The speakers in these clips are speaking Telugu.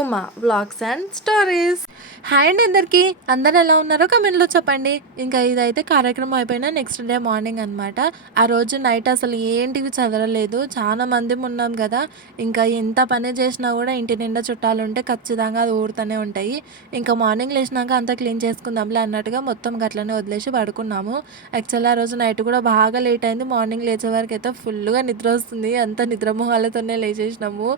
Uma vlogs and stories. Hi అండి అందరికీ, అందరు ఎలా ఉన్నారో కమెంట్లో చెప్పండి. ఇంకా ఇదైతే కార్యక్రమం అయిపోయినా నెక్స్ట్ డే మార్నింగ్ అనమాట. ఆ రోజు నైట్ అసలు ఏంటివి చదవలేదు, చాలా మంది ఉన్నాం కదా. ఇంకా ఎంత పని చేసినా కూడా ఇంటి నిండా చుట్టాలు ఉంటే ఖచ్చితంగా అది ఊరుతూనే ఉంటాయి. ఇంకా మార్నింగ్ లేచినాక అంతా క్లీన్ చేసుకుందాంలే అన్నట్టుగా మొత్తం గట్లనే వదిలేసి పడుకున్నాము. యాక్చువల్లీ ఆ రోజు నైట్ కూడా బాగా లేట్ అయింది. మార్నింగ్ లేచే వరకు అయితే ఫుల్గా నిద్ర వస్తుంది, అంత నిద్రమోహాలతోనే లేచేసినాము.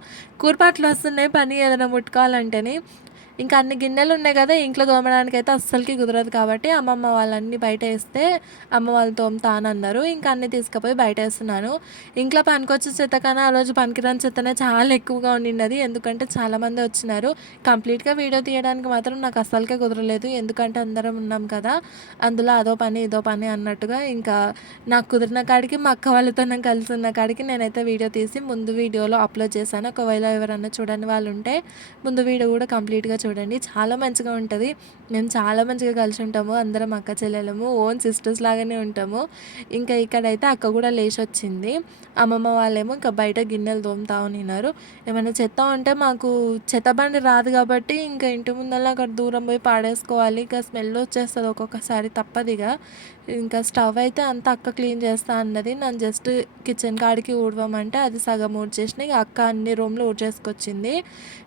కూరపాట్లు వస్తున్నాయి పని ఏదైనా ముట్టుకోవాలంటేనే. ఇంకా అన్ని గిన్నెలు ఉన్నాయి కదా, ఇంట్లో తోమడానికి అయితే అస్సలకి కుదరదు. కాబట్టి అమ్మమ్మ వాళ్ళన్నీ బయట వేస్తే అమ్మ వాళ్ళు తోముతానన్నారు. ఇంకా అన్నీ తీసుకుపోయి బయట వేస్తున్నాను. ఇంట్లో పనికొచ్చే చెత్త కన్నా ఆ రోజు పనికిరాని చెత్తనే చాలా ఎక్కువగా ఉండినది, ఎందుకంటే చాలామంది వచ్చినారు. కంప్లీట్గా వీడియో తీయడానికి మాత్రం నాకు అస్సలకే కుదరలేదు, ఎందుకంటే అందరం ఉన్నాం కదా. అందులో అదో పని ఇదో పని అన్నట్టుగా ఇంకా నాకు కుదిరిన కాడికి మా అక్క వాళ్ళతో నేను కలిసి ఉన్న కాడికి నేనైతే వీడియో తీసి ముందు వీడియోలో అప్లోడ్ చేశాను. ఒకవేళ ఎవరన్నా చూడని వాళ్ళు ఉంటే ముందు వీడియో కూడా కంప్లీట్గా చూడండి, చాలా మంచిగా ఉంటుంది. మేము చాలా మంచిగా కలిసి ఉంటాము, అందరం అక్క చెల్లెలము, ఓన్ సిస్టర్స్ లాగానే ఉంటాము. ఇంకా ఇక్కడైతే అక్క కూడా లేచి వచ్చింది. అమ్మమ్మ వాళ్ళేమో ఇంకా బయట గిన్నెలు తోముతా ఉన్నారు. ఏమైనా చెత్త ఉంటే మాకు చెత్త బండి రాదు కాబట్టి ఇంకా ఇంటి ముందర అక్కడ దూరం పోయి పాడేసుకోవాలి. ఇంకా స్మెల్ వచ్చేస్తుంది ఒక్కొక్కసారి, తప్పదిగా. ఇంకా స్టవ్ అయితే అంతా అక్క క్లీన్ చేస్తా అన్నది, నన్ను జస్ట్ కిచెన్ కాడికి ఊడవమంటే అది సగం ఊడ్చేసిన. ఇక అక్క అన్ని రూమ్లు ఊడ్చేసుకొచ్చింది.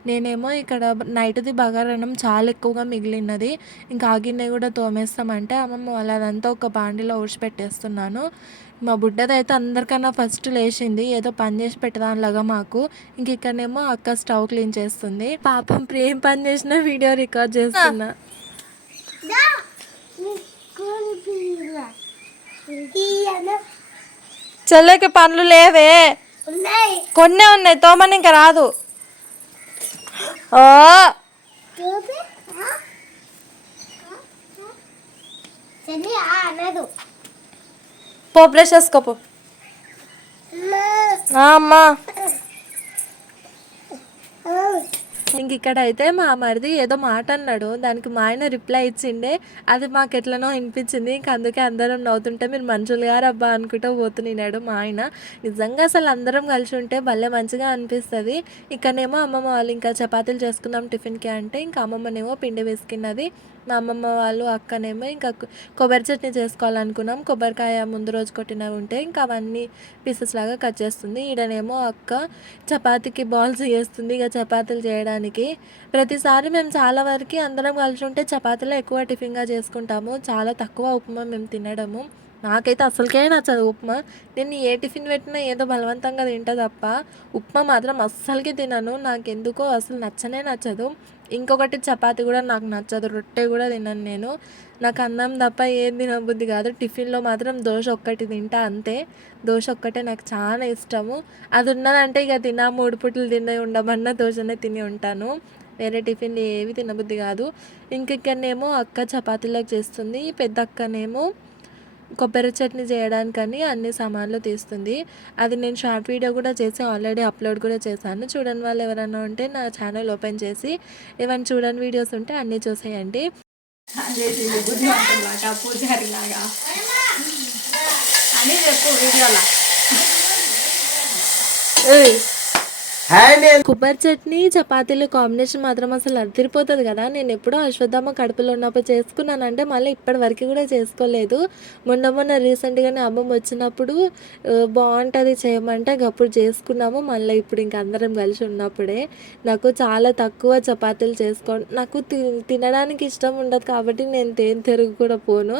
నేనేమో ఇక్కడ నైట్ది బగారన్నం చాలా ఎక్కువగా మిగిలినది, ఇంకా ఆ గిన్నె కూడా తోమేస్తామంటే అమ్మమ్మ వాళ్ళ అదంతా ఒక బాండిలో ఊడ్చిపెట్టేస్తున్నాను. మా బుడ్డదైతే అందరికన్నా ఫస్ట్ లేచింది, ఏదో పని చేసి పెట్టదానిలాగా మాకు. ఇంక ఇక్కడనేమో అక్క స్టవ్ క్లీన్ చేస్తుంది. పాపం ప్రేమ్ పని చేసిన వీడియో రికార్డ్ చేస్తున్నా. చెల్లెకి పనులు లేవే, కొన్నే ఉన్నాయి, తోమని ఇంకా రాదు. పో బ్రష్ చేసుకోపో అమ్మా. ఇంక ఇక్కడ అయితే మా మరిది ఏదో మాట అన్నాడు, దానికి మా ఆయన రిప్లై ఇచ్చిండే, అది మాకు ఎట్లనో అనిపించింది. ఇంక అందుకే అందరం నవ్వుతుంటే మీరు మనుషులు గారు అబ్బా అనుకుంటూ పోతున్నాడు మా ఆయన. నిజంగా అసలు అందరం కలిసి ఉంటే భలే మంచిగా అనిపిస్తుంది. ఇక్కడనేమో అమ్మమ్మ వాళ్ళు ఇంకా చపాతీలు చేసుకుందాం టిఫిన్కి అంటే ఇంకా అమ్మమ్మనేమో పిండి వేసుకున్నది. మా అమ్మమ్మ వాళ్ళు అక్కనేమో ఇంకా కొబ్బరి చట్నీ చేసుకోవాలనుకున్నాం. కొబ్బరికాయ ముందు రోజు కొట్టినవి ఉంటే ఇంకా అవన్నీ పీసెస్ లాగా కట్ చేస్తుంది. ఈడనేమో అక్క చపాతీకి బాల్స్ చేస్తుంది. ఇక చపాతీలు చేయడానికి ప్రతిసారి మేము చాలా వరకు అందరం కలిసి ఉంటే చపాతీలో ఎక్కువ టిఫిన్గా చేసుకుంటాము, చాలా తక్కువ ఉప్మా మేము తినడము. నాకైతే అసలుకే నచ్చదు ఉప్మా. నేను ఏ టిఫిన్ పెట్టినా ఏదో బలవంతంగా తింటా తప్ప ఉప్మా మాత్రం అస్సలకి తినను, నాకెందుకో అసలు నచ్చనే నచ్చదు. ఇంకొకటి చపాతీ కూడా నాకు నచ్చదు, రొట్టె కూడా తినను నేను. నాకు అన్నం తప్ప ఏం తినబుద్ధి కాదు. టిఫిన్లో మాత్రం దోశ ఒక్కటి తింటా అంతే, దోశ ఒక్కటే నాకు చాలా ఇష్టము. అది ఉన్నదంటే ఇక 3 పూటలు తినే ఉండమన్నా దోశనే తిని ఉంటాను, వేరే టిఫిన్ ఏవి తినబుద్ధి కాదు. ఇంకెక్కడనేమో అక్క చపాతీలకు చేస్తుంది, పెద్ద అక్కనేమో కొబ్బరి చట్నీ చేయడానికని అన్ని సామాన్లు తీస్తుంది. అది నేను షార్ట్ వీడియో కూడా చేసి ఆల్రెడీ అప్లోడ్ కూడా చేశాను. చూడని వాళ్ళు ఎవరైనా ఉంటే నా ఛానల్ ఓపెన్ చేసి ఏమైనా చూడని వీడియోస్ ఉంటే అన్నీ చూసేయండి. పూజారిలాగా అని చెప్పు వీడియోలా. కొబ్బరి చట్నీ చపాతీలు కాంబినేషన్ మాత్రం అసలు అదిరిపోతుంది కదా. నేను ఎప్పుడో అశ్వత్థామ కడుపులో ఉన్నప్పుడు చేసుకున్నానంటే మళ్ళీ ఇప్పటి వరకు కూడా చేసుకోలేదు. మొన్న రీసెంట్గానే అమ్మమ్మ వచ్చినప్పుడు బాగుంటుంది చేయమంటే అప్పుడు చేసుకున్నాము. మళ్ళీ ఇప్పుడు ఇంక అందరం కలిసి ఉన్నప్పుడే. నాకు చాలా తక్కువ చపాతీలు నాకు తినడానికి ఇష్టం ఉండదు కాబట్టి నేను తిరుగు కూడా పోను.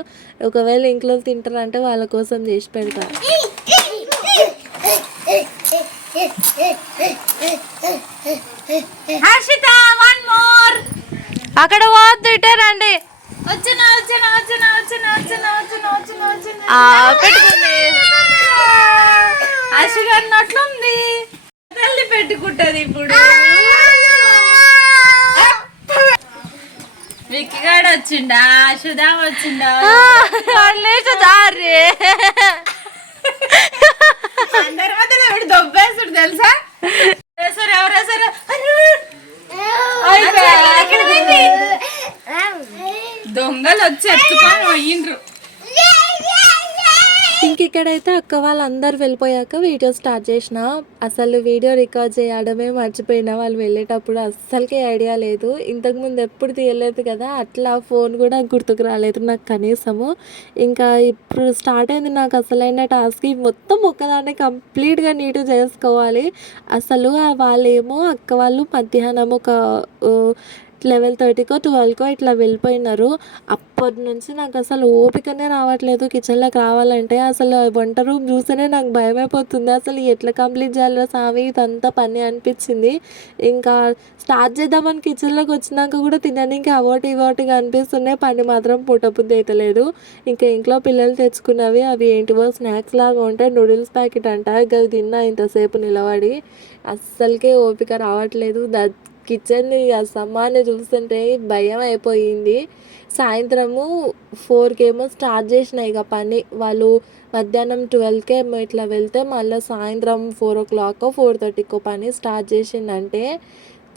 ఒకవేళ ఇంట్లో తింటారంటే వాళ్ళ కోసం చేసి పెడతాను. హర్షిత వన్ మోర్, అక్కడ పోద్దు ఇటే రండి. పెట్టుకుంది హర్షిత అన్నట్లుంది, తల్లి పెట్టుకుంటది ఇప్పుడు. విక్కిగాడు వచ్చిండా, సుధా వచ్చిండా, అందరి మధ్యలో దొబ్బేసుడు తెలుసా. దొంగలు వచ్చి ఎత్తుకొని పోయిండ్రు. ఇంక ఇక్కడైతే అక్క వాళ్ళందరూ వెళ్ళిపోయాక వీడియో స్టార్ట్ చేసిన. అసలు వీడియో రికార్డ్ చేయడమే మర్చిపోయినా. వాళ్ళు వెళ్ళేటప్పుడు అస్సలకి ఐడియా లేదు. ఇంతకుముందు ఎప్పుడు తీయలేదు కదా, అట్లా ఫోన్ కూడా గుర్తుకు రాలేదు నాకు కనీసము. ఇంకా ఇప్పుడు స్టార్ట్ అయింది నాకు అసలైన టాస్క్. మొత్తం ఒక్కదాన్ని కంప్లీట్గా నీట్గా చేసుకోవాలి. అసలు వాళ్ళేమో అక్క వాళ్ళు మధ్యాహ్నం ఒక 11:30కో 12కో ఇట్లా వెళ్ళిపోయినారు. అప్పటి నుంచి నాకు అసలు ఓపికనే రావట్లేదు కిచెన్లోకి రావాలంటే. అసలు వంట రూమ్ చూస్తేనే నాకు భయమైపోతుంది. అసలు ఎట్లా కంప్లీట్ చేయాలో సామి ఇదంతా పని అనిపించింది. ఇంకా స్టార్ట్ చేద్దామని కిచెన్లోకి వచ్చినాక కూడా తినడానికి అవోటి ఇవోటిగా అనిపిస్తున్నాయి. పని మాత్రం పూటబుద్ధి అవుతలేదు. ఇంకా ఇంట్లో పిల్లలు తెచ్చుకున్నవి అవి ఏంటివో స్నాక్స్ లాగా ఉంటాయి. నూడిల్స్ ప్యాకెట్ అంట. అవి తిన్నా ఇంతసేపు నిలబడి. అస్సలకే ఓపిక రావట్లేదు. కిచెన్ సమ్మాన్ని చూస్తుంటే భయం అయిపోయింది. సాయంత్రము 4కేమో స్టార్ట్ చేసిన ఇక పని. వాళ్ళు మధ్యాహ్నం 12కే ఇట్లా వెళ్తే మళ్ళీ సాయంత్రం 4 o'clock 4:30కో పని స్టార్ట్ చేసిందంటే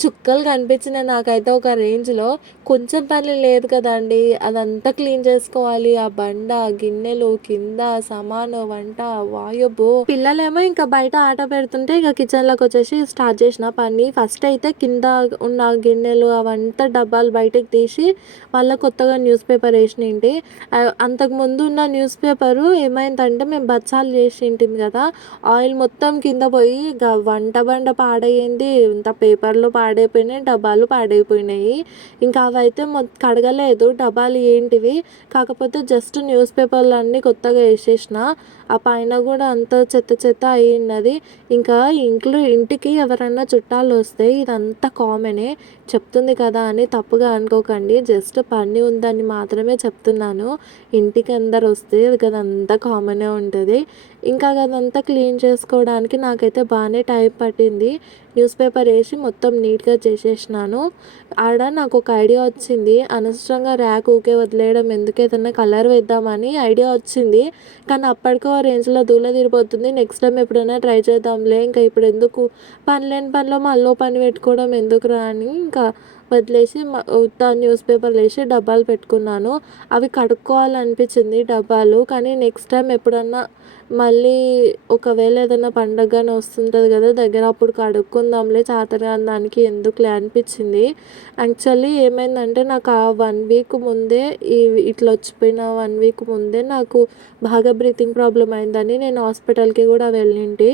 చుక్కలు కనిపించినాయి నాకైతే ఒక రేంజ్లో. కొంచెం పని లేదు కదండి, అదంతా క్లీన్ చేసుకోవాలి. ఆ బండ, గిన్నెలు, కింద సామాను, వంట, వాయబ్బో. పిల్లలేమో ఇంకా బయట ఆట పెడుతుంటే ఇక కిచెన్లోకి వచ్చేసి స్టార్ట్ చేసిన పని. ఫస్ట్ అయితే కింద ఉన్న గిన్నెలు అవంతా డబ్బాలు బయటకు తీసి మళ్ళీ కొత్తగా న్యూస్ పేపర్ వేసినంటి. అంతకుముందు ఉన్న న్యూస్ పేపరు ఏమైందంటే మేము బచ్చాలు చేసింటిమి కదా, ఆయిల్ మొత్తం కింద పోయి వంట బండ పాడైంది. ఇంత పేపర్లు పాడైపోయినాయి, డబ్బాలు పాడైపోయినాయి. ఇంకా అవైతే కడగలేదు డబ్బాలు ఏంటివి. కాకపోతే జస్ట్ న్యూస్ పేపర్లు అన్నీ కొత్తగా వేసేసిన. ఆ పైన కూడా అంత చెత్త చెత్త అయ్యిన్నది. ఇంకా ఇంటికి ఎవరైనా చుట్టాలు వస్తే ఇదంతా కామనే, చెప్తుంది కదా అని తప్పుగా అనుకోకండి. జస్ట్ పని ఉందని మాత్రమే చెప్తున్నాను. ఇంటికి అందరు వస్తే అదంతా కామనే ఉంటుంది. ఇంకా అదంతా క్లీన్ చేసుకోవడానికి నాకైతే బాగానే టైం పట్టింది. న్యూస్ పేపర్ వేసి మొత్తం నీట్గా చేసేసినాను. ఆడ నాకు ఒక ఐడియా వచ్చింది. అనవసరంగా ర్యాక్ ఊకే వదిలేయడం ఎందుకు, ఏదైనా కలర్ వేద్దామని ఐడియా వచ్చింది. కానీ అప్పటికో రేంజ్లో దూల తీరిపోతుంది. నెక్స్ట్ టైం ఎప్పుడైనా ట్రై చేద్దాంలే, ఇంకా ఇప్పుడు ఎందుకు పని లేని పనిలో మళ్ళీ పని పెట్టుకోవడం ఎందుకురా అని ఇంకా వదిలేసి న్యూస్ పేపర్లు వేసి డబ్బాలు పెట్టుకున్నాను. అవి కడుక్కోవాలనిపించింది డబ్బాలు. కానీ నెక్స్ట్ టైం ఎప్పుడన్నా మళ్ళీ ఒకవేళ ఏదైనా పండగ కానీ వస్తుంటుంది కదా దగ్గర, అప్పుడు కడుక్కుందాంలే చాతగాని దానికి ఎందుకులే అనిపించింది. యాక్చువల్లీ ఏమైందంటే నాకు ఆ 1 వీక్ ముందే ఇట్లా వచ్చిపోయిన 1 వీక్ ముందే నాకు బాగా బ్రీతింగ్ ప్రాబ్లం అయిందని నేను హాస్పిటల్కి కూడా వెళ్ళింటి.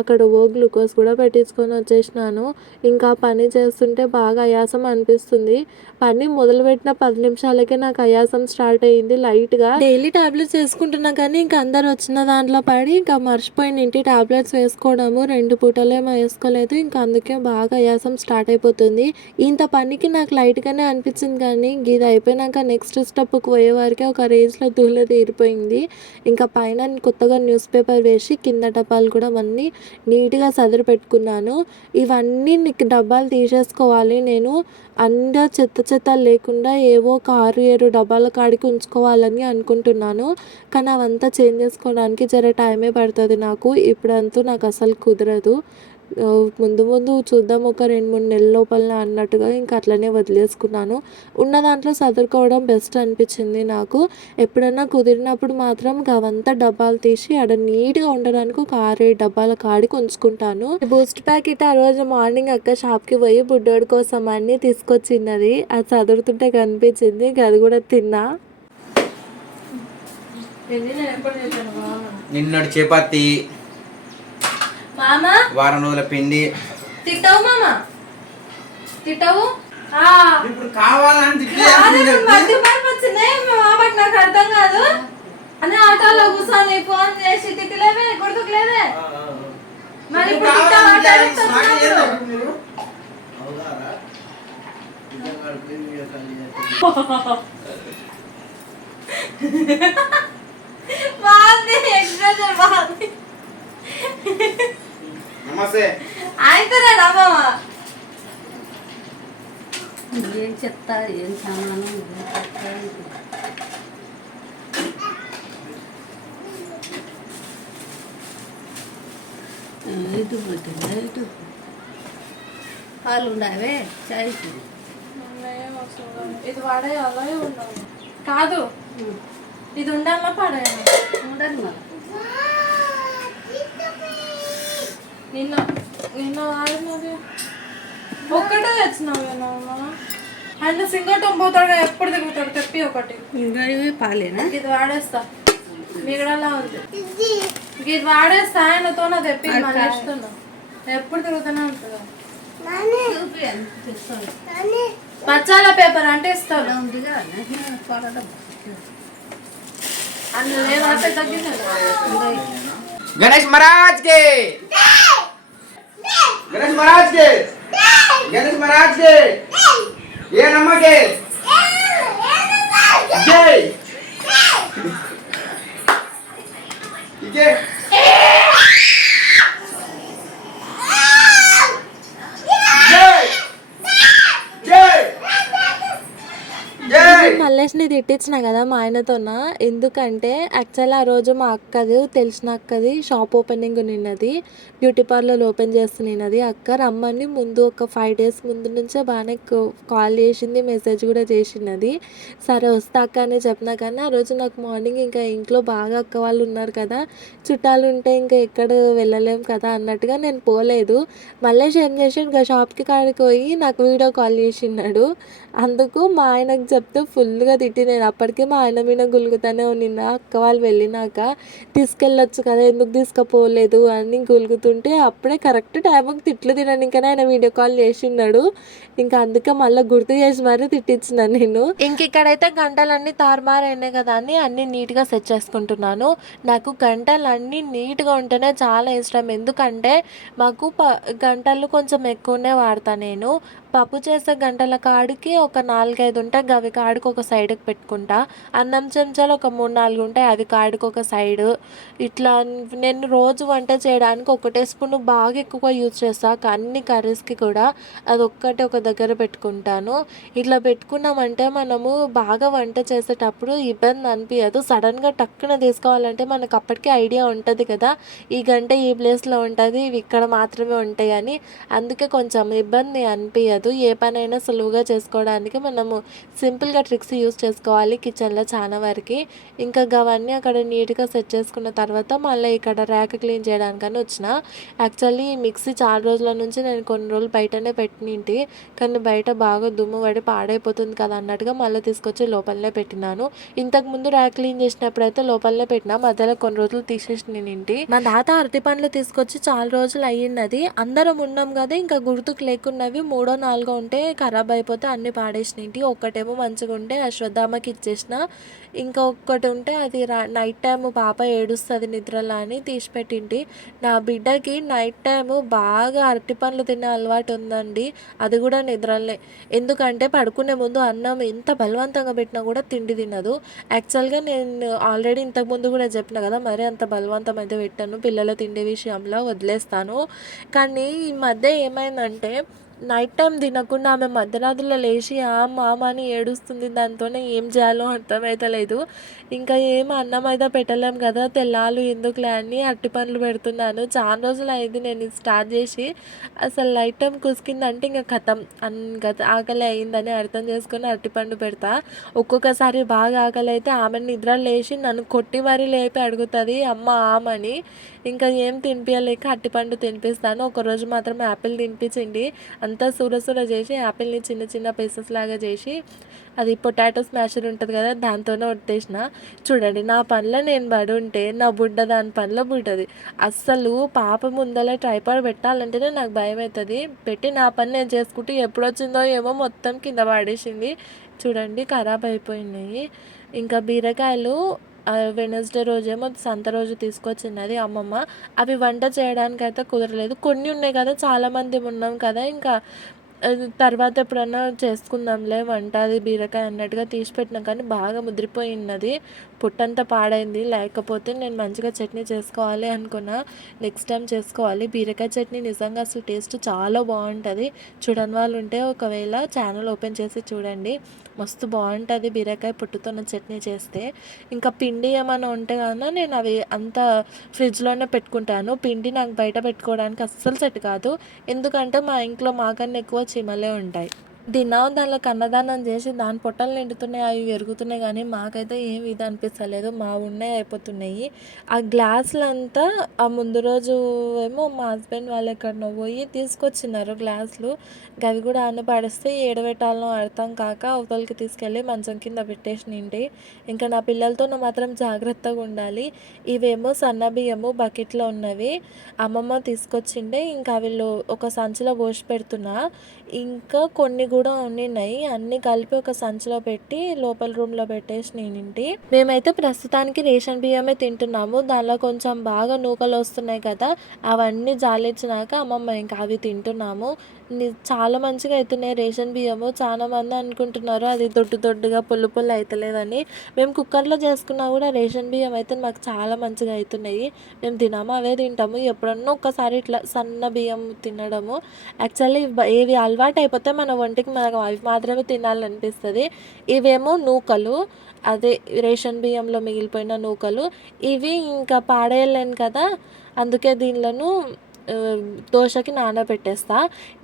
అక్కడ గ్లూకోజ్ కూడా పెట్టించుకొని వచ్చేసినాను. ఇంకా పని చేస్తుంటే బాగా ఆయాసం అనిపిస్తుంది. పని మొదలుపెట్టిన 10 నిమిషాలకే నాకు ఆయాసం స్టార్ట్ అయ్యింది లైట్గా. డైలీ టాబ్లెట్స్ వేసుకుంటున్నా కానీ ఇంకా అందరు వచ్చిన దాంట్లో పడి ఇంకా మర్చిపోయిన ఇంటి టాబ్లెట్స్ వేసుకోవడము. 2 పూటలేమో వేసుకోలేదు. ఇంకా అందుకే బాగా ఆయాసం స్టార్ట్ అయిపోతుంది. ఇంత పనికి నాకు లైట్గానే అనిపించింది కానీ ఇది అయిపోయినాక నెక్స్ట్ స్టెప్కి పోయే వరకే ఒక రేంజ్లో దూల తీరిపోయింది. ఇంకా పైన కొత్తగా న్యూస్ పేపర్ వేసి కింద డబ్బాలు కూడా అవన్నీ నీట్గా సదిరి పెట్టుకున్నాను. ఇవన్నీ డబ్బాలు తీసేసుకోవాలి నేను. అంతా చెత్త చెత్త లేకుండా ఏవో ఒక 6-7 డబ్బాల కాడికి ఉంచుకోవాలని అనుకుంటున్నాను. కానీ అవంతా చేంజ్ చేసుకోవడానికి జర టైమే పడుతుంది నాకు. ఇప్పుడంతా నాకు అసలు కుదరదు. ముందు ముందు చూద్దాం, ఒక 2-3 నెలల లోపల అన్నట్టుగా ఇంకా అట్లనే వదిలేసుకున్నాను. ఉన్న దాంట్లో సదురుకోవడం బెస్ట్ అనిపించింది నాకు. ఎప్పుడైనా కుదిరినప్పుడు మాత్రం అవంతా డబ్బాలు తీసి ఆడ నీట్గా ఉండడానికి ఒక 6-7 డబ్బాల కాడికి ఉంచుకుంటాను. బూస్ట్ ప్యాకెట్ ఆ రోజు మార్నింగ్ అక్క షాప్కి పోయి బుడ్డోడి కోసం అన్నీ తీసుకొచ్చిన్నది. అది చదువుతుంటే కనిపించింది. అది కూడా తిన్నా. నిన్నటి చపాతి, మామా వారం రోజుల పిండి. తిట్టావు మామా, తిట్టావు. ఇప్పుడు కావాలని మామకి నాకు అర్థం కాదు అని ఆటోలో కూర్చొని ఫోన్ చేసి తిట్టలేవే, కొడుకులేవే. మరి ఇప్పుడు నమస్తే ఆయనతోనే రమ్మా. ఏం చెప్తా, ఏం సామాను, ఇటు పోతుందా, ఇటు పాలు ఉండవే చాయ్కి. ఇది వాడే అలాగే ఉన్నావు కాదు, ఇది ఉండాలా పడేయాలి. ఉండాలి మరి. నిన్న నిన్న వాడినది ఒక్కటే తెచ్చినావు కదా ఆయన సింగటం పోతాడు ఎప్పుడు తిరుగుతాడు తెప్పి ఒకటి ఇంకా ఇవి పాలేనా ఇది వాడేస్తా మిగడలా ఉంది ఇది వాడేస్తా ఆయనతో నా తెప్పి మళ్ళీ ఇస్తున్నా ఎప్పుడు తిరుగుతూనే ఉంటుందా చూపి ఎంత తెస్తాను మసాలా పేపర్ అంటే ఇస్తాను ఉందిగా పడడం అందులో లేదా తగ్గింది गणेश महाराज के गणेश महाराज के गणेश महाराज के ये नमक है जय ठीक है जय जय जय మల్లేష్ని తిట్టించిన కదా మా ఆయనతోన ఎందుకంటే యాక్చువల్లీ ఆ రోజు మా అక్కది తెలిసిన అక్కది షాప్ ఓపెనింగ్ నిన్నది బ్యూటీ పార్లర్ ఓపెన్ చేస్తున్నది అక్క రమ్మని ముందు ఒక 5 days ముందు నుంచే బాగానే కాల్ చేసింది మెసేజ్ కూడా చేసినది సరే వస్తా అక్క అని చెప్పినా కానీ ఆ రోజు నాకు మార్నింగ్ ఇంకా ఇంట్లో బాగా అక్క వాళ్ళు ఉన్నారు కదా చుట్టాలు ఉంటే ఇంకా ఎక్కడ వెళ్ళలేం కదా అన్నట్టుగా నేను పోలేదు మల్లేష్ ఏం చేసి ఇంకా షాప్కి కాడికి పోయి నాకు వీడియో కాల్ చేసినాడు అందుకు మా ఆయనకు చెప్తే ఫుల్గా తిట్టి నేను అప్పటికే మా ఆయన మీద గులుగుతానే నిన్న అక్క వాళ్ళు వెళ్ళినాక తీసుకెళ్ళొచ్చు కదా ఎందుకు తీసుకుపోలేదు అని గులుగుతుంటే అప్పుడే కరెక్ట్ టైంకి తిట్లు తినడానికనే ఆయన వీడియో కాల్ చేసిన్నాడు ఇంకా అందుకే మళ్ళీ గుర్తు చేసి మరీ తిట్టించిన నేను ఇంక ఇక్కడైతే గంటలన్నీ తారుమారైనాయి కదా అని అన్నీ నీట్గా సెట్ చేసుకుంటున్నాను నాకు గంటలు అన్నీ నీట్గా ఉంటేనే చాలా ఇష్టం ఎందుకంటే మాకు గంటలు కొంచెం ఎక్కువనే వాడతా నేను పప్పు చేసే గంటల కాడికి ఒక 4-5 ఉంటాయి అవి కాడికి ఒక సైడ్కి పెట్టుకుంటా అన్నం చెంచాలు ఒక 3-4 ఉంటాయి అవి కాడికి ఒక సైడ్ ఇట్లా నేను రోజు వంట చేయడానికి ఒకటే స్పూన్ బాగా ఎక్కువ యూజ్ చేస్తాను అన్ని కర్రీస్కి కూడా అది ఒక్కటే ఒక దగ్గర పెట్టుకుంటాను ఇట్లా పెట్టుకున్నామంటే మనము బాగా వంట చేసేటప్పుడు ఇబ్బంది అనిపించదు సడన్గా టక్కున తీసుకోవాలంటే మనకు అప్పటికే ఐడియా ఉంటుంది కదా ఈ గంట ఈ ప్లేస్లో ఉంటుంది ఇవి ఇక్కడ మాత్రమే ఉంటాయి అని అందుకే కొంచెం ఇబ్బంది అనిపించదు ఏ పనైనా సులువుగా చేసుకోవడానికి మనము సింపుల్గా ట్రిక్స్ యూస్ చేసుకోవాలి కిచెన్లో చాలా వరకు ఇంకా అవన్నీ అక్కడ నీట్గా సెట్ చేసుకున్న తర్వాత మళ్ళీ ఇక్కడ ర్యాక్ క్లీన్ చేయడానికని వచ్చిన యాక్చువల్లీ ఈ మిక్సీ చాలా రోజుల నుంచి నేను కొన్ని రోజులు బయటనే పెట్టినింటి కానీ బయట బాగా దుమ్ము పడి పాడైపోతుంది కదా అన్నట్టుగా మళ్ళీ తీసుకొచ్చి లోపలనే పెట్టినాను ఇంతకుముందు ర్యాక్ క్లీన్ చేసినప్పుడు అయితే లోపలనే పెట్టినా మధ్యలో కొన్ని రోజులు తీసేసి నింటి మా తాత అరటి పండ్లు తీసుకొచ్చి చాలా రోజులు అయ్యినది అందరం ఉన్నాం కదా ఇంకా గుర్తుకు లేకున్నవి 3-4 ఉంటే ఖరాబ్ అయిపోతే అన్ని పాడేసినవి ఒక్కటేమో మంచిగా ఉంటే అశ్వత్థామకి ఇచ్చేసిన ఇంకా ఒక్కటి ఉంటే అది నైట్ టైం పాప ఏడుస్తుంది నిద్రలా అని తీసిపెట్టింటి నా బిడ్డకి నైట్ టైము బాగా అరటి పండ్లు తినే అలవాటు ఉందండి అది కూడా నిద్రలే ఎందుకంటే పడుకునే ముందు అన్నం ఎంత బలవంతంగా పెట్టినా కూడా తిండి తినదు యాక్చువల్గా నేను ఆల్రెడీ ఇంతకుముందు కూడా చెప్పిన కదా మరి అంత బలవంతం అయితే పెట్టాను పిల్లల తిండి విషయంలో వదిలేస్తాను కానీ ఈ మధ్య ఏమైందంటే నైట్ టైం తినకుండా ఆమె మధ్యరాత్రిలో లేచి మామ అని ఏడుస్తుంది దాంతోనే ఏం చేయాలో అర్థమవుతలేదు ఇంకా ఏం అన్నం అయితే పెట్టలేం కదా తెల్లాలు ఎందుకులే అని అరటి పండ్లు పెడుతున్నాను చాలా రోజులు అయింది నేను స్టార్ట్ చేసి అసలు నైట్ టైం కుసికిందంటే ఇంకా కథం ఆకలి అయిందని అర్థం చేసుకొని అరటిపండు పెడతా ఒక్కొక్కసారి బాగా ఆకలి అయితే ఆమె నిద్ర లేచి నన్ను కొట్టి మరీ లేపి అడుగుతుంది అమ్మ ఆమని ఇంకా ఏం తినిపించలేక అరటిపండు తినిపిస్తాను ఒకరోజు మాత్రం యాపిల్ తినిపించింది అంతా సూర చేసి యాపిల్ని చిన్న చిన్న పీసెస్ లాగా చేసి అది పొటాటో స్మాషర్ ఉంటుంది కదా దాంతోనే వట్టేసిన చూడండి నా పనిలో నేను పడి ఉంటే నా బుడ్డ దాని పనిలో బుడ్డది అస్సలు పాప ముందర ట్రైపాడ్ పెట్టాలంటేనే నాకు భయం అవుతుంది పెట్టి నా పని నేను చేసుకుంటూ ఎప్పుడు వచ్చిందో ఏమో మొత్తం కింద పడేసింది చూడండి ఖరాబ్ అయిపోయినాయి ఇంకా బీరకాయలు వెనస్డే రోజేమో సంత రోజు తీసుకొచ్చినది అమ్మమ్మ అవి వంట చేయడానికి అయితే కుదరలేదు కొన్ని ఉన్నాయి కదా చాలామంది ఉన్నాం కదా ఇంకా తర్వాత ఎప్పుడన్నా చేసుకుందాంలే వంట అది బీరకాయ అన్నట్టుగా తీసి పెట్టినా కానీ బాగా ముదిరిపోయినది పుట్టంతా పాడైంది లేకపోతే నేను మంచిగా చట్నీ చేసుకోవాలి అనుకున్నా నెక్స్ట్ టైం చేసుకోవాలి బీరకాయ చట్నీ నిజంగా అసలు టేస్ట్ చాలా బాగుంటుంది చూడని వాళ్ళు ఉంటే ఒకవేళ ఛానల్ ఓపెన్ చేసి చూడండి మస్తు బాగుంటుంది బీరకాయ పుట్టుతున్న చట్నీ చేస్తే ఇంకా పిండి ఏమైనా ఉంటే కన్నా నేను అవి అంతా ఫ్రిడ్జ్లోనే పెట్టుకుంటాను పిండి నాకు బయట పెట్టుకోవడానికి అస్సలు సెట్ కాదు ఎందుకంటే మా ఇంట్లో మాకన్నా ఎక్కువ చీమలే ఉంటాయి దినాం దానిలోకి అన్నదానం చేసి దాని పొట్టలు నిండుతున్నాయి, అవి పెరుగుతున్నాయి, కానీ మాకైతే ఏం ఇది అనిపిస్తలేదు. మా ఉన్నాయి అయిపోతున్నాయి. ఆ గ్లాసులంతా ఆ ముందు రోజు ఏమో మా హస్బెండ్ వాళ్ళు ఎక్కడనో పోయి తీసుకొచ్చినారు గ్లాసులు. అవి కూడా ఆన పడేస్తే ఏడబెట్టాలనో అర్థం కాక అవతలకి తీసుకెళ్ళి మంచం కింద పెట్టేసినండి. ఇంకా నా పిల్లలతో మాత్రం జాగ్రత్తగా ఉండాలి. ఇవేమో సన్న బియ్యము బకెట్లో ఉన్నవి, అమ్మమ్మ తీసుకొచ్చిండే. ఇంకా వీళ్ళు ఒక సంచిలో పోసి పెడుతున్నా. ఇంకా కొన్ని కూడా ఉండినాయి, అన్నీ కలిపి ఒక సంచిలో పెట్టి లోపల రూమ్లో పెట్టేసి నేనింటి. మేమైతే ప్రస్తుతానికి రేషన్ బియ్యమే తింటున్నాము. దానిలో కొంచెం బాగా నూకలు వస్తున్నాయి కదా, అవన్నీ జాలిచ్చినాక అమ్మమ్మ ఇంకా అవి తింటున్నాము. చాలా మంచిగా అవుతున్నాయి రేషన్ బియ్యము. చాలా మంది అనుకుంటున్నారు అది దొడ్డుగా పుల్లు పుల్లు అవుతలేదని. మేము కుక్కర్లో చేసుకున్నా కూడా రేషన్ బియ్యం అయితే మాకు చాలా మంచిగా అవుతున్నాయి. మేము తినము, అవే తింటాము. ఎప్పుడన్నా ఒక్కసారి ఇట్లా సన్న బియ్యం తినడము. యాక్చువల్లీ ఏవి అలవాటు అయిపోతే మన ఒంటికి మనకు అవి మాత్రమే తినాలనిపిస్తుంది. ఇవేమో నూకలు, అదే రేషన్ బియ్యంలో మిగిలిపోయిన నూకలు. ఇవి ఇంకా పాడేయలేను కదా, అందుకే దీనిలను దోశకి నానబెట్టేస్తా.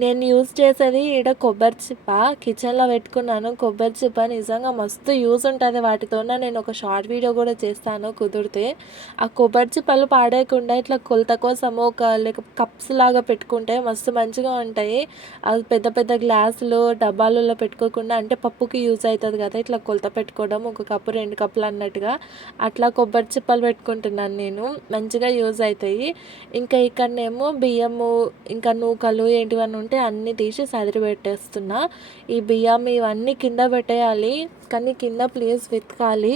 నేను యూజ్ చేసేది ఈడ కొబ్బరి చిప్ప, కిచెన్లో పెట్టుకున్నాను. కొబ్బరి చిప్ప నిజంగా మస్తు యూజ్ ఉంటుంది వాటితోన. నేను ఒక షార్ట్ వీడియో కూడా చేస్తాను కుదిరితే. ఆ కొబ్బరి చిప్పలు పాడేయకుండా ఇట్లా కొలత కోసం ఒక కప్స్ లాగా పెట్టుకుంటే మస్తు మంచిగా ఉంటాయి. అవి పెద్ద పెద్ద గ్లాసులు డబ్బాలలో పెట్టుకోకుండా, అంటే పప్పుకి యూజ్ అవుతుంది కదా ఇట్లా కొలత పెట్టుకోవడం, 1 కప్పు 2 కప్పులు అన్నట్టుగా అట్లా కొబ్బరి చిప్పలు పెట్టుకుంటున్నాను నేను. మంచిగా యూజ్ అవుతాయి. ఇంకా ఇక్కడనేమో బియ్యము ఇంకా నూకలు ఏంటివన్నీ ఉంటే అన్నీ తీసి సదిరి పెట్టేస్తున్నా. ఈ బియ్యం ఇవన్నీ కింద పెట్టేయాలి, కానీ కింద ప్లేస్ వెతకాలి.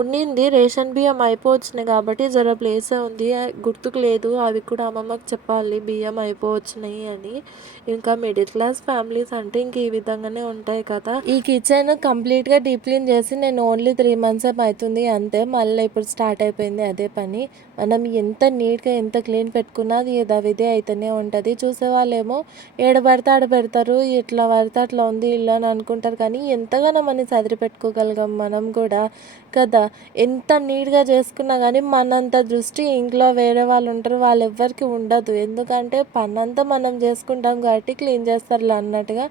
ఉండింది రేషన్ బియ్యం అయిపోవచ్చినాయి కాబట్టి జర ప్లేసే ఉంది, గుర్తుకు లేదు. అవి కూడా అమ్మమ్మకి చెప్పాలి బియ్యం అయిపోవచ్చినాయి అని. ఇంకా మిడిల్ క్లాస్ ఫ్యామిలీస్ అంటే ఇంక ఈ విధంగానే ఉంటాయి కదా. ఈ కిచెన్ కంప్లీట్గా డీప్ క్లీన్ చేసి నేను ఓన్లీ 3 months అవుతుంది అంతే. మళ్ళీ ఇప్పుడు స్టార్ట్ అయిపోయింది అదే పని. మనం ఎంత నీట్గా ఎంత క్లీన్ పెట్టుకున్నా అది ఇదే అయితేనే ఉంటుంది. చూసేవాళ్ళేమో ఏడ పడితే ఆడ పెడతారు, ఇట్లా పడితే అట్లా ఉంది ఇల్లు అని అనుకుంటారు, కానీ ఎంతగానో మనం సదిరి పెట్టుకోగలిగాం మనం కూడా కదా. ఎంత నీట్గా చేసుకున్నా కానీ మనంత దృష్టి ఇంట్లో వేరే వాళ్ళు ఉంటారు, వాళ్ళు ఎవ్వరికి ఉండదు. ఎందుకంటే పని అంతా మనం చేసుకుంటాం కాబట్టి క్లీన్ చేస్తారులే అన్నట్టుగా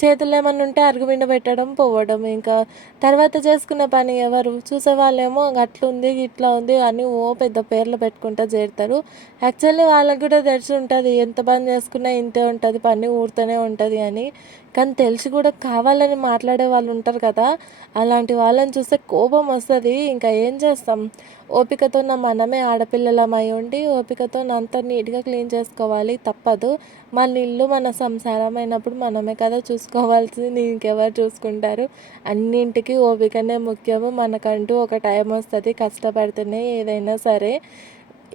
చేతులు ఏమన్నా ఉంటే అరుగుబిండ పెట్టడం పోవడం. ఇంకా తర్వాత చేసుకున్న పని ఎవరు చూసేవాళ్ళేమో అట్లుంది ఇట్లా ఉంది అని పెద్ద పేర్లు పెట్టుకుంటూ చేరుతారు. యాక్చువల్లీ వాళ్ళకి కూడా తెలిసి ఉంటుంది ఎంత పని చేసుకున్నా ఇంతే ఉంటుంది, పని ఊరుతూనే ఉంటుంది అని. కానీ తెలిసి కూడా కావాలని మాట్లాడే వాళ్ళు ఉంటారు కదా, అలాంటి వాళ్ళని చూస్తే కోపం వస్తుంది. ఇంకా ఏం చేస్తాం, ఓపికతో మనమే ఆడపిల్లలమై ఉండి ఓపికతో అంత నీట్గా క్లీన్ చేసుకోవాలి, తప్పదు. మన ఇల్లు మన సంసారం అయినప్పుడు మనమే కదా చూసుకోవాల్సింది, ఇంకెవరు చూసుకుంటారు. అన్నింటికి ఓపికనే ముఖ్యము. మనకంటూ ఒక టైం వస్తుంది, కష్టపడితేనే ఏదైనా సరే.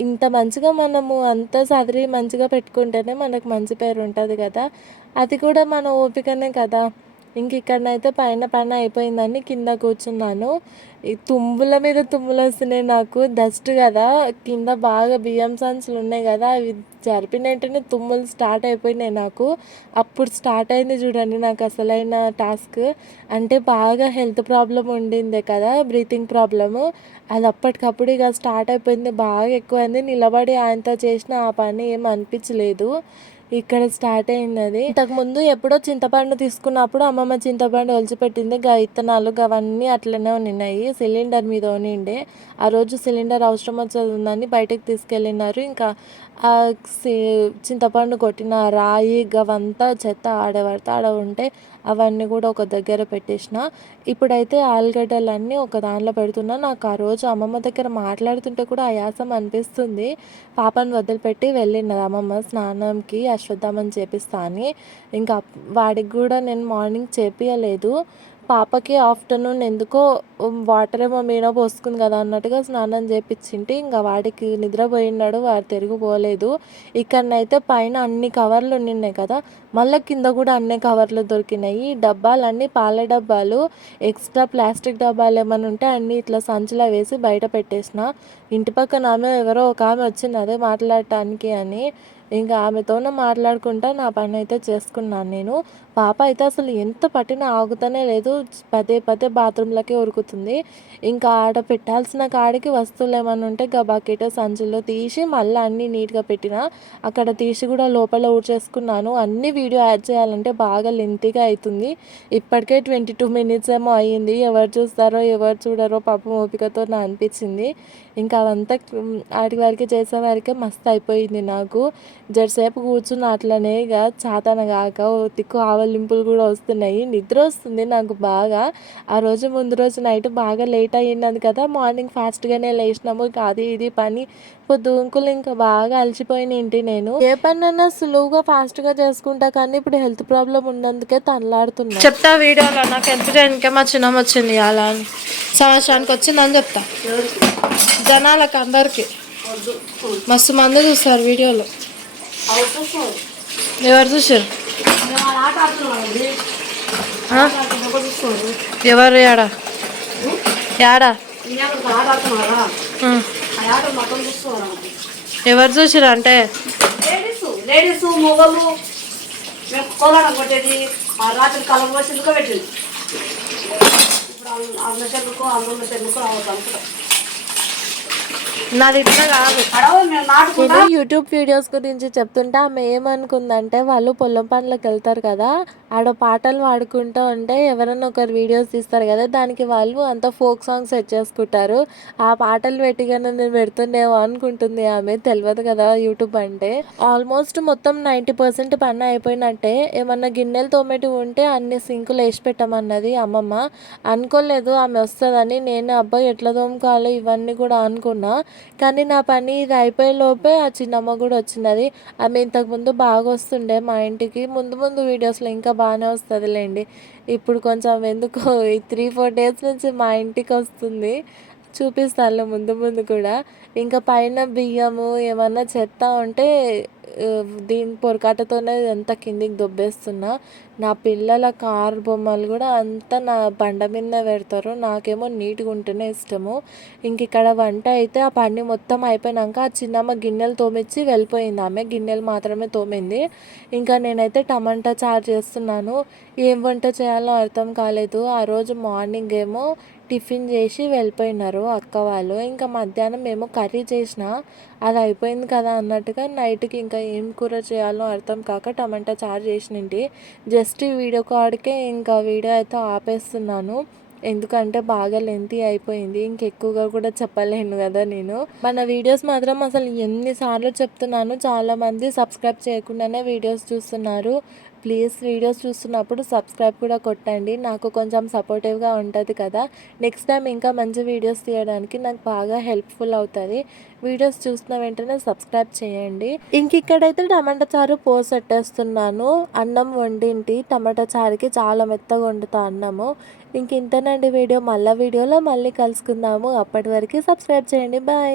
ఇంత మంచిగా మనము అంతా సదిరి మంచిగా పెట్టుకుంటేనే మనకు మంచి పేరు ఉంటుంది కదా, అది కూడా మన ఓపికనే కదా. ఇంక ఇక్కడనైతే పైన అయిపోయిందని కింద కూర్చున్నాను. ఈ తుమ్ముల మీద తుమ్ములు వస్తున్నాయి నాకు, డస్ట్ కదా కింద బాగా బియ్యం సంచులు ఉన్నాయి కదా, అవి జరిపినట్టునే తుమ్ములు స్టార్ట్ అయిపోయినాయి నాకు. అప్పుడు స్టార్ట్ అయింది చూడండి నాకు అసలైన టాస్క్. అంటే బాగా హెల్త్ ప్రాబ్లం ఉండిందే కదా, బ్రీతింగ్ ప్రాబ్లము, అది అప్పటికప్పుడు ఇక స్టార్ట్ అయిపోయింది. బాగా ఎక్కువైంది, నిలబడి ఆయనతో చేసిన ఆ పని ఏం అనిపించలేదు. ఇక్కడ స్టార్ట్ అయింది అది. ఇంతకుముందు ఎప్పుడో చింతపండు తీసుకున్నప్పుడు అమ్మమ్మ చింతపండు ఒలిచిపెట్టింది, విత్తనాలు అవన్నీ అట్లనే ఉన్నాయి సిలిండర్ మీద ఉండే. ఆ రోజు సిలిండర్ అవసరం వచ్చేది బయటకు తీసుకెళ్ళినారు. ఇంకా ఆ చింతపండు కొట్టిన రాయి అవంతా చెత్త ఆడబడితే ఆడ ఉంటే అవన్నీ కూడా ఒక దగ్గర పెట్టేసిన. ఇప్పుడైతే ఆలుగడ్డలన్నీ ఒక దానిలో పెడుతున్నా. నాకు ఆ రోజు అమ్మమ్మ దగ్గర మాట్లాడుతుంటే కూడా ఆయాసం అనిపిస్తుంది. పాపను వదిలిపెట్టి వెళ్ళినది అమ్మమ్మ స్నానంకి, అశ్వత్థామని చేపిస్తా అని. ఇంకా వాడికి కూడా నేను మార్నింగ్ చేపియలేదు. పాపకి ఆఫ్టర్నూన్ ఎందుకో వాటర్ ఏమో మీద పోసుకుంది కదా అన్నట్టుగా స్నానం చేపించింటి. ఇంకా వాడికి నిద్రపోయినాడు, వాడు తిరిగిపోలేదు. ఇక్కడనైతే పైన అన్ని కవర్లు ఉండినాయి కదా, మళ్ళీ కింద కూడా అన్ని కవర్లు దొరికినాయి. డబ్బాలన్నీ పాల డబ్బాలు, ఎక్స్ట్రా ప్లాస్టిక్ డబ్బాలు ఏమైనా ఉంటే అన్నీ ఇట్లా సంచిలో వేసి బయట పెట్టేసిన. ఇంటి పక్కన ఆమె ఎవరో ఒక ఆమె వచ్చింది అదే మాట్లాడటానికి అని. ఇంకా ఆమెతోనే మాట్లాడుకుంటా నా పని అయితే చేసుకున్నాను నేను. పాప అయితే అసలు ఎంత పట్టినా ఆగుతూనే లేదు, పదే బాత్రూంలోకి ఉరుకుతుంది. ఇంకా ఆడ పెట్టాల్సిన కాడికి వస్తువులు ఏమైనా ఉంటే బకెట్ సంచుల్లో తీసి మళ్ళీ అన్నీ నీట్గా పెట్టిన. అక్కడ తీసి కూడా లోపల ఊడ్చేసుకున్నాను. అన్ని వీడియో యాడ్ చేయాలంటే బాగా లెంతీగా అవుతుంది. ఇప్పటికే 22 మినిట్స్ ఏమో అయ్యింది. ఎవరు చూస్తారో ఎవరు చూడరో పాపం ఓపికతో నా అనిపించింది. ఇంకా అవంతా ఆడి వరకు చేసేవారికే మస్తు అయిపోయింది నాకు. జరసేపు కూర్చుని అట్లనే ఇక చాతన కాక తిక్కు ఆవలింపులు కూడా వస్తున్నాయి. నిద్ర వస్తుంది నాకు బాగా. ఆ రోజు ముందు రోజు నైట్ బాగా లేట్ అయ్యింది కదా, మార్నింగ్ ఫాస్ట్గానే లేచినాము. ఇంకా అది ఇది పని పొద్దుంకులు ఇంకా బాగా అలసిపోయినంటి నేను. ఏ పనైనా సులువుగా ఫాస్ట్గా చేసుకుంటా, కానీ ఇప్పుడు హెల్త్ ప్రాబ్లం ఉన్నందుకే తనలాడుతున్నా. చెప్తా వీడియోలో నాకు ఎంత మా చిన్న వచ్చింది అలా అని, సంవత్సరానికి వచ్చిందని చెప్తా. జనాలకు అందరికి మస్తు మంది చూస్తారు వీడియోలో. ఎవరు చూసారు? ఎవరు ఏడా ఏడా ఎవరు చూసారు అంటే లేడీస్ మొగలు మేము కోలాటం కొట్టేది ఆ రాత్రి కలం పోసి ఎందుకో పెట్టింది. ఇప్పుడు అన్న చెల్లుకో అన్న చెల్లుకో అనుకుంటాం. నాది ఇట్లా కాదు. మేము నాటుకుంటా నేను యూట్యూబ్ వీడియోస్ గురించి చెప్తుంటే ఆమె ఏమనుకుందంటే, వాళ్ళు పొలం పనులకు వెళ్తారు కదా, ఆడ పాటలు పాడుకుంటూ ఉంటే ఎవరైనా ఒకరు వీడియోస్ తీస్తారు కదా, దానికి వాళ్ళు అంత ఫోక్ సాంగ్స్ సెట్ చేసుకుంటారు. ఆ పాటలు పెట్టిగానే నేను పెడుతుండేమో అనుకుంటుంది ఆమె. తెలియదు కదా యూట్యూబ్ అంటే. ఆల్మోస్ట్ మొత్తం 90% పని అయిపోయినట్టే. ఏమన్నా గిన్నెలు తోమేటి ఉంటే అన్ని సింకులు వేసి పెట్టమన్నది అమ్మమ్మ. అనుకోలేదు ఆమె వస్తుందని. నేను అబ్బాయి ఎట్లా తోముకోవాలి ఇవన్నీ కూడా అనుకున్నా. కానీ నా పని ఇది అయిపోయే లోపే ఆ చిన్నమ్మ కూడా వచ్చినది. ఆమె ఇంతకుముందు బాగా వస్తుండే మా ఇంటికి. ముందు ముందు వీడియోస్లో ఇంకా బాగానే వస్తుందిలేండి. ఇప్పుడు కొంచెం ఎందుకో ఈ 3-4 డేస్ నుంచి మా ఇంటికి వస్తుంది. చూపిస్తాను ముందు ముందు కూడా. ఇంకా పైన బియ్యము ఏమన్నా చెత్త ఉంటే దీని పొరకాటతోనే అంతా కిందికి దొబ్బేస్తున్నా. నా పిల్లల కారు బొమ్మలు కూడా అంతా నా బండ మీద పెడతారు. నాకేమో నీట్గా ఉంటేనే ఇష్టము. ఇంక ఇక్కడ వంట అయితే ఆ పని మొత్తం అయిపోయినాక ఆ చిన్నమ్మ గిన్నెలు తోమిచ్చి వెళ్ళిపోయింది. ఆమె గిన్నెలు మాత్రమే తోమింది. ఇంకా నేనైతే టమాటా చారు చేస్తున్నాను. ఏం వంట చేయాలో అర్థం కాలేదు. ఆ రోజు మార్నింగ్ ఏమో టిఫిన్ చేసి వెళ్ళిపోయినారు అక్క వాళ్ళు. ఇంకా మధ్యాహ్నం మేము కర్రీ చేసిన, అది అయిపోయింది కదా అన్నట్టుగా నైట్కి ఇంకా ఏం కూర చేయాలో అర్థం కాక టమాటా చారు చేసినండి. జస్ట్ ఈ వీడియో కాడికే ఇంకా వీడియో అయితే ఆపేస్తున్నాను. ఎందుకంటే బాగా లెంతీ అయిపోయింది. ఇంకెక్కువగా కూడా చెప్పలేను కదా నేను. మన వీడియోస్ మాత్రం అసలు ఎన్నిసార్లు చెప్తున్నాను, చాలామంది సబ్స్క్రైబ్ చేయకుండానే వీడియోస్ చూస్తున్నారు. ప్లీజ్ వీడియోస్ చూస్తున్నప్పుడు సబ్స్క్రైబ్ కూడా కొట్టండి. నాకు కొంచెం సపోర్టివ్గా ఉంటుంది కదా. నెక్స్ట్ టైం ఇంకా మంచి వీడియోస్ తీయడానికి నాకు బాగా హెల్ప్ఫుల్ అవుతుంది. వీడియోస్ చూసిన వెంటనే సబ్స్క్రైబ్ చేయండి. ఇంక ఇక్కడైతే టమాటా చారు పోసెట్టేస్తున్నాను. అన్నం వండింటి టమాటా చారుకి చాలా మెత్తగా వండుతా అన్నము. ఇంక ఇంతేనండి వీడియో. వీడియోలో మళ్ళీ కలుసుకుందాము. అప్పటి వరకు సబ్స్క్రైబ్ చేయండి. బాయ్.